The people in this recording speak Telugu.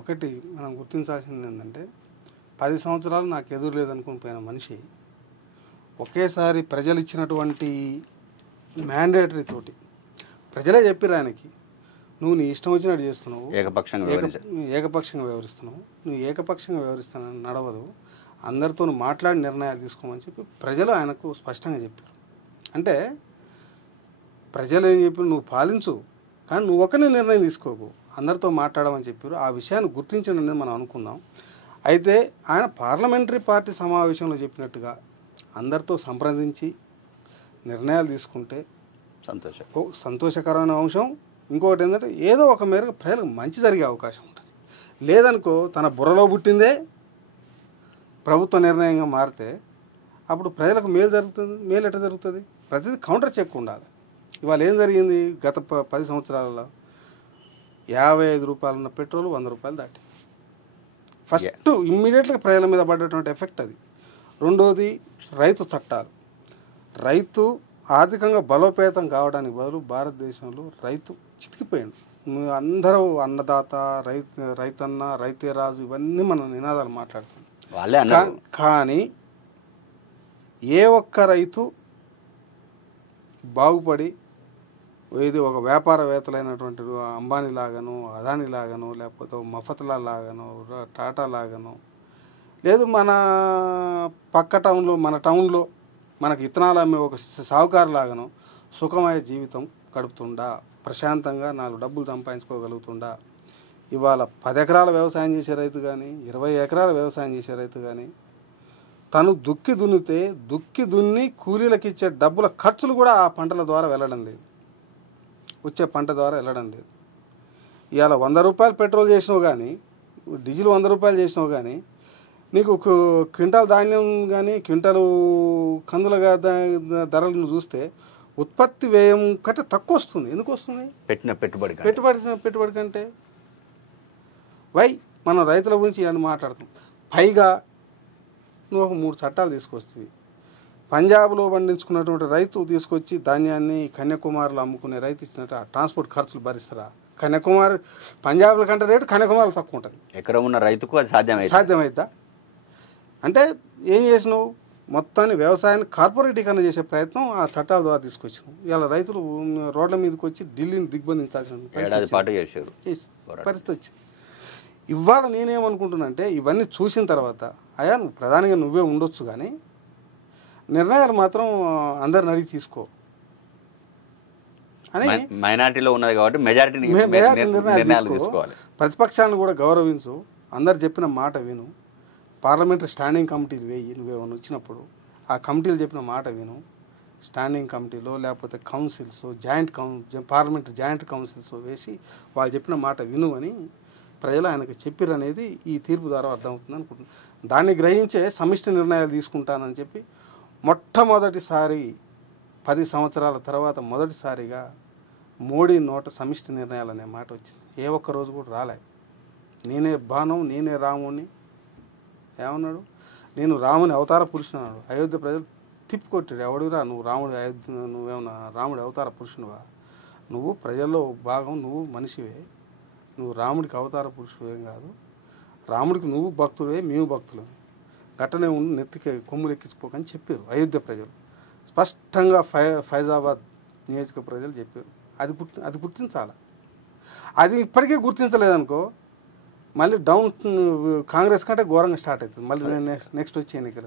ఒకటి మనం గుర్తించాల్సింది ఏంటంటే 10 సంవత్సరాలు నాకు ఎదురు లేదనుకుని పోయిన మనిషి ఒకేసారి ప్రజలు ఇచ్చినటువంటి మ్యాండేటరీ తోటి ప్రజలే చెప్పిర్రు ఆయనకి, నువ్వు నీ ఇష్టం వచ్చినట్టు చేస్తున్నావు, ఏకపక్షంగా వ్యవహరిస్తున్నావు, నువ్వు ఏకపక్షంగా వ్యవహరిస్తానని నడవదు, అందరితో మాట్లాడి నిర్ణయాలు తీసుకోమని చెప్పి ప్రజలు ఆయనకు స్పష్టంగా చెప్పారు. అంటే ప్రజలు ఏం చెప్పారు, నువ్వు పాలించు కానీ నువ్వు ఒకరిని నిర్ణయం తీసుకోకు, అందరితో మాట్లాడమని చెప్పారు. ఆ విషయాన్ని గుర్తించడం అనేది మనం అనుకుందాం. అయితే ఆయన పార్లమెంటరీ పార్టీ సమావేశంలో చెప్పినట్టుగా అందరితో సంప్రదించి నిర్ణయాలు తీసుకుంటే సంతోషకరమైన అంశం. ఇంకొకటి ఏంటంటే ఏదో ఒక మేరకు ప్రజలకు మంచి జరిగే అవకాశం ఉంటుంది. లేదనుకో తన బుర్రలో పుట్టిందే ప్రభుత్వ నిర్ణయంగా మారితే అప్పుడు ప్రజలకు మేలు జరుగుతుంది. మేలు ఎట్లా జరుగుతుంది? ప్రతిదీ కౌంటర్ చెక్ ఉండాలి. ఇవాళ ఏం జరిగింది? గత 10 సంవత్సరాలలో 55 రూపాయలు ఉన్న పెట్రోల్ 100 రూపాయలు దాటి ఫస్ట్ ఇమ్మీడియట్గా ప్రజల మీద పడ్డటువంటి ఎఫెక్ట్ అది. రెండోది రైతు చట్టాలు. రైతు ఆర్థికంగా బలోపేతం కావడానికి బదులు భారతదేశంలో రైతు చితికిపోయాడు. అందరూ అన్నదాత, రైతన్న, రైతే రాజు, ఇవన్నీ మన నినాదాలు మాట్లాడుతున్నాం. కానీ ఏ ఒక్క రైతు బాగుపడి ఏది ఒక వ్యాపారవేత్తలైనటువంటి అంబానీ లాగాను, అదానీ లాగాను, లేకపోతే మఫత్లా లాగాను, టాటా లాగాను, లేదు మన పక్క టౌన్లో, మన టౌన్లో మనకు ఇత్తనాలు అమ్మే ఒక సావుకారు లాగాను సుఖమయ జీవితం గడుపుతుండా, ప్రశాంతంగా 4 డబ్బులు సంపాదించుకోగలుగుతుండా. ఇవాళ 10 ఎకరాల వ్యవసాయం చేసే రైతు కానీ, 20 ఎకరాల వ్యవసాయం చేసే రైతు కానీ తను దుక్కి దున్ని కూలీలకు ఇచ్చే డబ్బుల ఖర్చులు కూడా ఆ పంటల ద్వారా వెళ్ళడం లేదు, వచ్చే పంట ద్వారా వెళ్ళడం లేదు. ఇవాళ 100 రూపాయలు పెట్రోల్ చేసినావు కానీ, డీజిల్ 100 రూపాయలు చేసినావు కానీ, నీకు క్వింటాల్ ధాన్యం కానీ, క్వింటాలు కందుల ధరలను చూస్తే ఉత్పత్తి వ్యయం కంటే తక్కువ వస్తుంది. ఎందుకు వస్తుంది? పెట్టుబడి కంటే. మనం రైతుల గురించి ఇవన్నీ మాట్లాడుతాం. పైగా నువ్వు ఒక 3 చట్టాలు తీసుకొస్తావి. పంజాబ్లో పండించుకున్నటువంటి రైతు తీసుకొచ్చి ధాన్యాన్ని కన్యాకుమారిలో అమ్ముకునే రైతు ఇచ్చినట్టు ఆ ట్రాన్స్పోర్ట్ ఖర్చులు భరిస్తారా? కన్యాకుమారి పంజాబ్ల కంటే రేటు కన్యాకుమారిలో తక్కువ ఉంటుంది. ఎక్కడ ఉన్న రైతుకు అది సాధ్యమైద్దా? అంటే ఏం చేసినావు? మొత్తాన్ని వ్యవసాయాన్ని కార్పొరేటీకరణ చేసే ప్రయత్నం ఆ చట్టాల ద్వారా తీసుకొచ్చినావు. ఇలా రైతులు రోడ్ల మీదకి వచ్చి ఢిల్లీని దిగ్బంధించాల్సిన పరిస్థితి వచ్చింది. ఇవాళ నేనేమనుకుంటున్నా అంటే ఇవన్నీ చూసిన తర్వాత అయ్యా నువ్వు ప్రధానిగా నువ్వే ఉండొచ్చు కానీ నిర్ణయాలు మాత్రం అందరిని అడిగి తీసుకో అని, మైనారిటీలో ఉన్నది కాబట్టి మెజారిటీ నిర్ణయాలు తీసుకోవాలి. ప్రతిపక్షాలను కూడా గౌరవించు, అందరు చెప్పిన మాట విను, పార్లమెంటరీ స్టాండింగ్ కమిటీలు వేయి, నువ్వేమన్నా వచ్చినప్పుడు ఆ కమిటీలు చెప్పిన మాట విను. స్టాండింగ్ కమిటీలో లేకపోతే కౌన్సిల్స్, పార్లమెంటరీ జాయింట్ కౌన్సిల్స్ వేసి వాళ్ళు చెప్పిన మాట విను అని ప్రజలు ఆయనకు చెప్పిర్రు అనేది ఈ తీర్పు ద్వారా అర్థమవుతుంది అనుకుంటున్నాను. దాన్ని గ్రహించే సమిష్టి నిర్ణయాలు తీసుకుంటానని చెప్పి మొట్టమొదటిసారి 10 సంవత్సరాల తర్వాత మొదటిసారిగా మోడీ నోట సమిష్టి నిర్ణయాలు అనే మాట వచ్చింది. ఏ ఒక్క రోజు కూడా రాలే. నేనే బాణం, నేనే రాముని ఏమన్నాడు? నేను రాముని అవతార పురుషుడు అన్నాడు. అయోధ్య ప్రజలు తిప్పికొట్టాడు. ఎవడురా నువ్వు రాముడు, నువ్వేమన్నా రాముడి అవతార పురుషునివా? నువ్వు ప్రజల్లో భాగం, నువ్వు మనిషివే, నువ్వు రాముడికి అవతార పురుషువేం కాదు, రాముడికి నువ్వు భక్తులే, మేము భక్తులు, గట్టనే ఉండి నెత్తికి కొమ్ములు ఎక్కించిపోకని చెప్పారు అయోధ్య ప్రజలు. స్పష్టంగా ఫైజాబాద్ నియోజక ప్రజలు చెప్పారు. అది గుర్తించాలి. అది ఇప్పటికీ గుర్తించలేదనుకో మళ్ళీ డౌన్ కాంగ్రెస్ కంటే ఘోరంగా స్టార్ట్ అవుతుంది. మళ్ళీ నెక్స్ట్ వచ్చే ఎన్నికలు